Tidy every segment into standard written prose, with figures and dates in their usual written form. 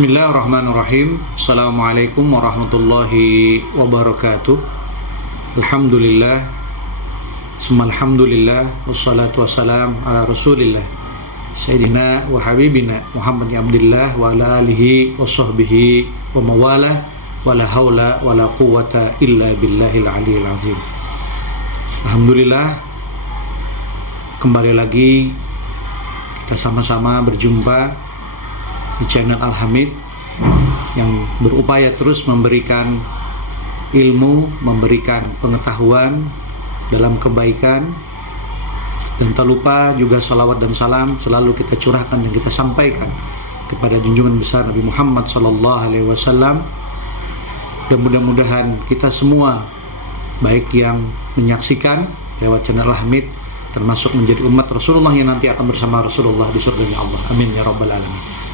Bismillahirrahmanirrahim. Assalamualaikum warahmatullahi wabarakatuh. Alhamdulillah, summa alhamdulillah, wassalatu wassalam ala rasulillah Sayyidina wa habibina Muhammad Abdillah wa ala alihi wa sahbihi wa mawalah, wa la hawla wa la quwwata illa billahil aliyil azim. Alhamdulillah, kembali lagi kita sama-sama berjumpa di channel Al-Hamid yang berupaya terus memberikan ilmu, memberikan pengetahuan dalam kebaikan, dan tak lupa juga salawat dan salam selalu kita curahkan dan kita sampaikan kepada junjungan besar Nabi Muhammad SAW. Dan mudah-mudahan kita semua, baik yang menyaksikan lewat channel Al-Hamid, termasuk menjadi umat Rasulullah yang nanti akan bersama Rasulullah di surganya Allah. Amin ya rabbal alamin.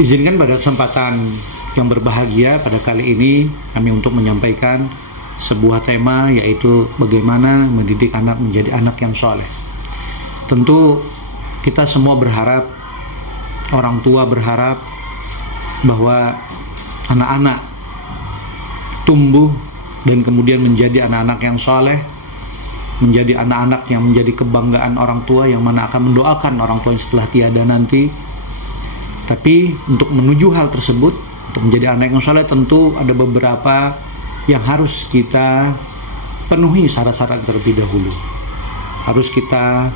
Izinkan pada kesempatan yang berbahagia pada kali ini kami untuk menyampaikan sebuah tema, yaitu bagaimana mendidik anak menjadi anak yang soleh. Tentu kita semua berharap, orang tua berharap bahwa anak-anak tumbuh dan kemudian menjadi anak-anak yang soleh, menjadi anak-anak yang menjadi kebanggaan orang tua, yang mana akan mendoakan orang tua yang setelah tiada nanti. Tapi untuk menuju hal tersebut, untuk menjadi anak yang soleh, tentu ada beberapa yang harus kita penuhi syarat-syarat terlebih dahulu. Harus kita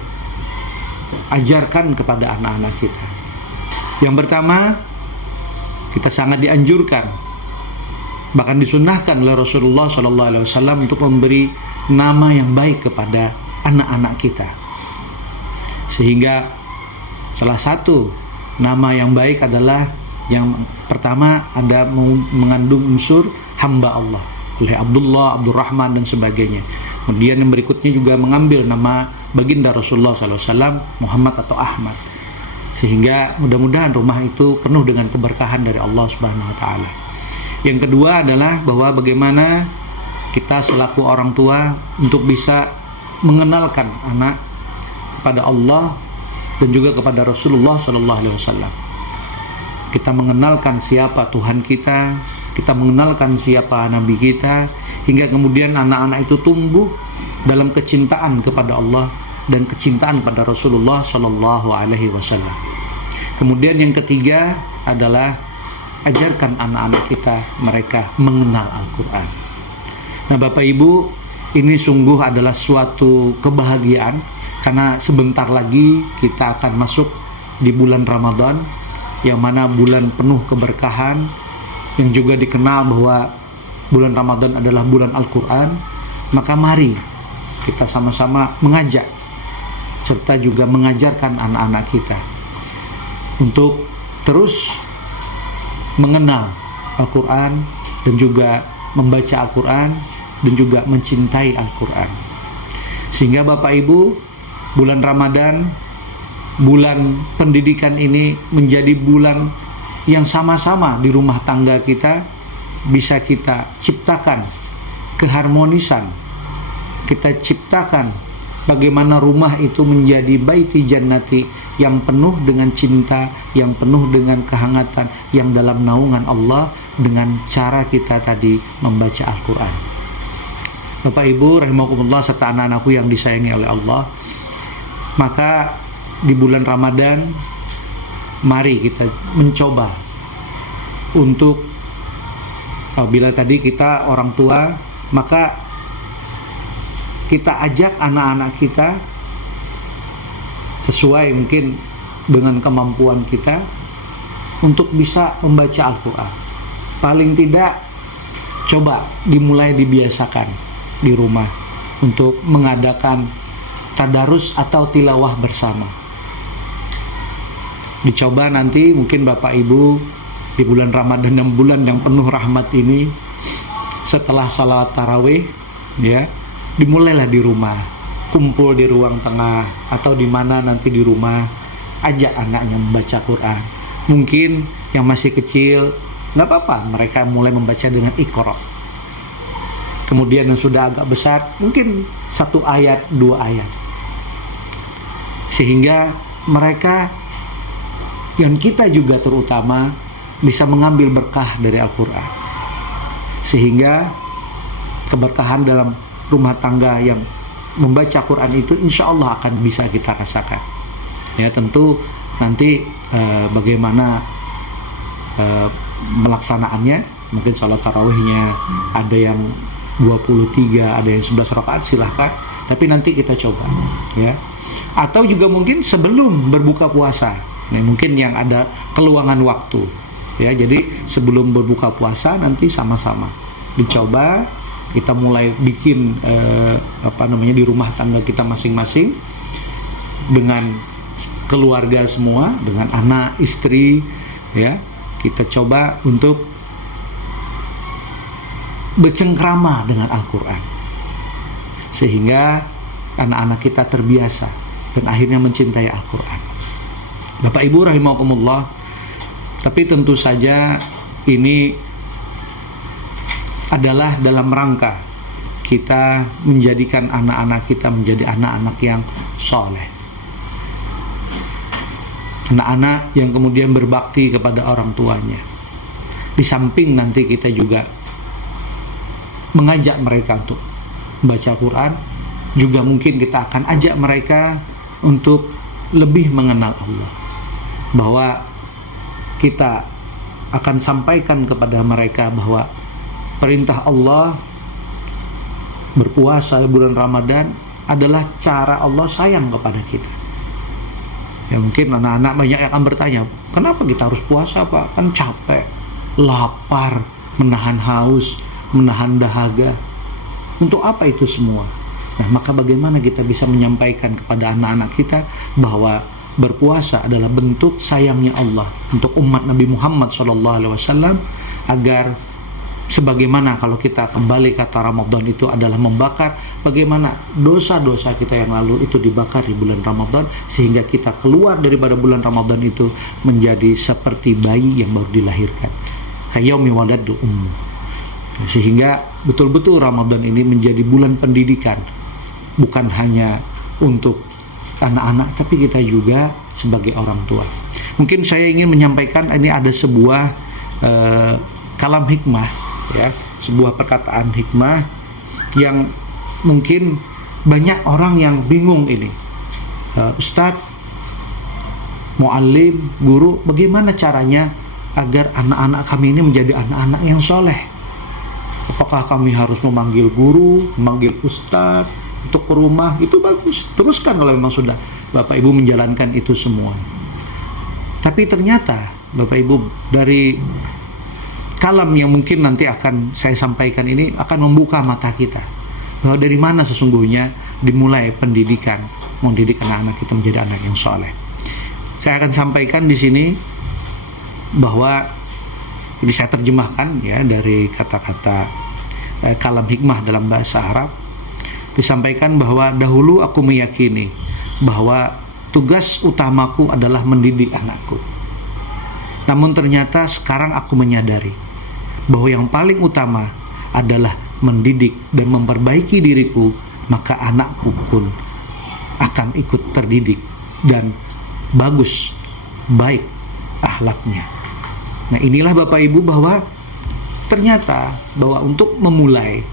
ajarkan kepada anak-anak kita. Yang pertama, kita sangat dianjurkan, bahkan disunnahkan oleh Rasulullah SAW untuk memberi nama yang baik kepada anak-anak kita. Sehingga salah satu nama yang baik adalah yang pertama ada mengandung unsur hamba Allah, oleh Abdullah, Abdurrahman dan sebagainya. Kemudian yang berikutnya juga mengambil nama baginda Rasulullah SAW, Muhammad atau Ahmad. Sehingga mudah-mudahan rumah itu penuh dengan keberkahan dari Allah Subhanahu wa taala. Yang kedua adalah bahwa bagaimana kita selaku orang tua untuk bisa mengenalkan anak kepada Allah dan juga kepada Rasulullah SAW. Kita mengenalkan siapa Tuhan kita, kita mengenalkan siapa Nabi kita, hingga kemudian anak-anak itu tumbuh dalam kecintaan kepada Allah dan kecintaan pada Rasulullah SAW. Kemudian yang ketiga adalah ajarkan anak-anak kita mereka mengenal Al-Quran. Nah Bapak Ibu, ini sungguh adalah suatu kebahagiaan, karena sebentar lagi kita akan masuk di bulan Ramadan, yang mana bulan penuh keberkahan, yang juga dikenal bahwa bulan Ramadan adalah bulan Al-Quran. Maka mari kita sama-sama mengajak serta juga mengajarkan anak-anak kita untuk terus mengenal Al-Quran dan juga membaca Al-Quran dan juga mencintai Al-Quran. Sehingga Bapak Ibu, bulan Ramadan, bulan pendidikan ini menjadi bulan yang sama-sama di rumah tangga kita bisa kita ciptakan keharmonisan. Kita ciptakan bagaimana rumah itu menjadi baiti jannati, yang penuh dengan cinta, yang penuh dengan kehangatan, yang dalam naungan Allah, dengan cara kita tadi membaca Al-Quran. Bapak Ibu rahimakumullah serta anak-anakku yang disayangi oleh Allah, maka di bulan Ramadan mari kita mencoba untuk, bila tadi kita orang tua, maka kita ajak anak-anak kita sesuai mungkin dengan kemampuan kita untuk bisa membaca Al-Quran. Paling tidak coba dimulai dibiasakan di rumah untuk mengadakan tadarus atau tilawah bersama. Dicoba nanti mungkin Bapak Ibu di bulan Ramadan, yang bulan yang penuh rahmat ini, setelah salat tarawih, ya, dimulailah di rumah, kumpul di ruang tengah atau di mana nanti di rumah, ajak anaknya membaca Quran. Mungkin yang masih kecil nggak apa-apa, mereka mulai membaca dengan Iqra. Kemudian yang sudah agak besar mungkin 1 ayat 2 ayat, sehingga mereka dan kita juga terutama bisa mengambil berkah dari Al-Quran, sehingga keberkahan dalam rumah tangga yang membaca Quran itu insya Allah akan bisa kita rasakan. Ya, tentu nanti bagaimana melaksanaannya, mungkin sholat tarawihnya ada yang 23, ada yang 11 rakaat, silahkan, tapi nanti kita coba, ya. Atau juga mungkin sebelum berbuka puasa, nah, mungkin yang ada keluangan waktu, ya. Jadi sebelum berbuka puasa nanti sama-sama dicoba, kita mulai bikin di rumah tangga kita masing-masing dengan keluarga semua, dengan anak, istri, ya. Kita coba untuk bercengkrama dengan Al-Quran, sehingga anak-anak kita terbiasa dan akhirnya mencintai Al-Quran. Bapak Ibu rahimakumullah, tapi tentu saja ini adalah dalam rangka kita menjadikan anak-anak kita menjadi anak-anak yang soleh, anak-anak yang kemudian berbakti kepada orang tuanya. Di samping nanti kita juga mengajak mereka untuk membaca Quran, juga mungkin kita akan ajak mereka untuk lebih mengenal Allah, bahwa kita akan sampaikan kepada mereka bahwa perintah Allah berpuasa bulan Ramadan adalah cara Allah sayang kepada kita. Ya, mungkin anak-anak banyak yang akan bertanya, kenapa kita harus puasa, Pak? Kan capek, lapar, menahan haus, menahan dahaga. Untuk apa itu semua? Nah, maka bagaimana kita bisa menyampaikan kepada anak-anak kita bahwa berpuasa adalah bentuk sayangnya Allah untuk umat Nabi Muhammad SAW, agar sebagaimana kalau kita kembali kata Ramadan itu adalah membakar, bagaimana dosa-dosa kita yang lalu itu dibakar di bulan Ramadan, sehingga kita keluar daripada bulan Ramadan itu menjadi seperti bayi yang baru dilahirkan, kayaumi waladtu ummu. Sehingga betul-betul Ramadan ini menjadi bulan pendidikan, bukan hanya untuk anak-anak, tapi kita juga sebagai orang tua. Mungkin saya ingin menyampaikan, ini ada sebuah kalam hikmah, ya, sebuah perkataan hikmah yang mungkin banyak orang yang bingung ini. Ustadz, muallim, guru, bagaimana caranya agar anak-anak kami ini menjadi anak-anak yang soleh? Apakah kami harus memanggil guru, memanggil ustadz untuk ke rumah? Itu bagus, teruskan kalau memang sudah Bapak Ibu menjalankan itu semua. Tapi ternyata Bapak Ibu, dari kalam yang mungkin nanti akan saya sampaikan ini akan membuka mata kita bahwa dari mana sesungguhnya dimulai pendidikan, mendidik anak-anak kita menjadi anak yang soleh. Saya akan sampaikan di sini bahwa ini saya terjemahkan, ya, dari kata-kata kalam hikmah dalam bahasa Arab. Disampaikan bahwa dahulu aku meyakini bahwa tugas utamaku adalah mendidik anakku. Namun ternyata sekarang aku menyadari bahwa yang paling utama adalah mendidik dan memperbaiki diriku, maka anakku pun akan ikut terdidik dan bagus, baik akhlaknya. Nah, inilah Bapak Ibu bahwa ternyata bahwa untuk memulai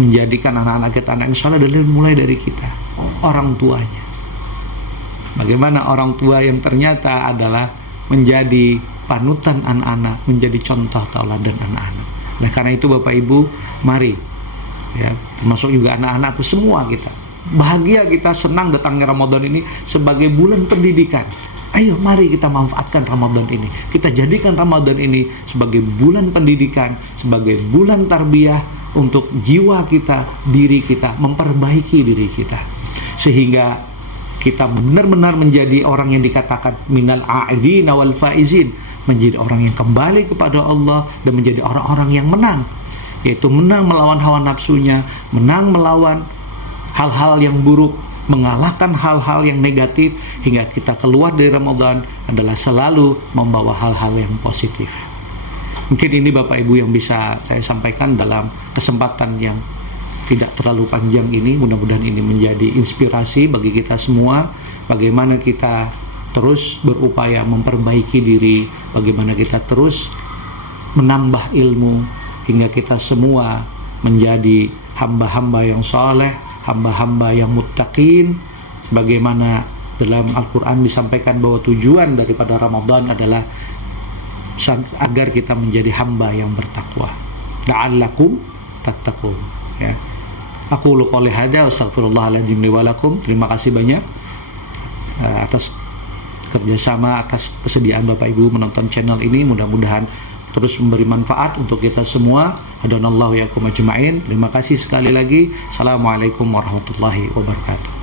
menjadikan anak-anak kita anak yang soleh adalah mulai dari kita, orang tuanya. Bagaimana orang tua yang ternyata adalah menjadi panutan anak-anak, menjadi contoh tauladan anak-anak. Nah, karena itu Bapak Ibu, mari, ya, termasuk juga anak-anakku semua, kita bahagia, kita senang datangnya Ramadan ini sebagai bulan pendidikan. Ayo mari kita manfaatkan Ramadan ini. Kita jadikan Ramadan ini sebagai bulan pendidikan, sebagai bulan tarbiyah untuk jiwa kita, diri kita, memperbaiki diri kita. Sehingga kita benar-benar menjadi orang yang dikatakan minal a'idina wal faizin, menjadi orang yang kembali kepada Allah dan menjadi orang-orang yang menang, yaitu menang melawan hawa nafsunya, menang melawan hal-hal yang buruk, mengalahkan hal-hal yang negatif, hingga kita keluar dari Ramadan adalah selalu membawa hal-hal yang positif. Mungkin ini Bapak Ibu yang bisa saya sampaikan dalam kesempatan yang tidak terlalu panjang ini. Mudah-mudahan ini menjadi inspirasi bagi kita semua, bagaimana kita terus berupaya memperbaiki diri, bagaimana kita terus menambah ilmu hingga kita semua menjadi hamba-hamba yang saleh, hamba-hamba yang muttaqin, sebagaimana dalam Al-Quran disampaikan bahwa tujuan daripada Ramadan adalah agar kita menjadi hamba yang bertakwa. La'allakum tattaqun. Ya. Aku qouli hadza wa astaghfirullahaladzim li wa lakum. Terima kasih banyak atas kerjasama, atas kesediaan Bapak Ibu menonton channel ini. Mudah-mudahan terus memberi manfaat untuk kita semua. Hadanallahu yakum ajma'in. Terima kasih sekali lagi. Assalamualaikum warahmatullahi wabarakatuh.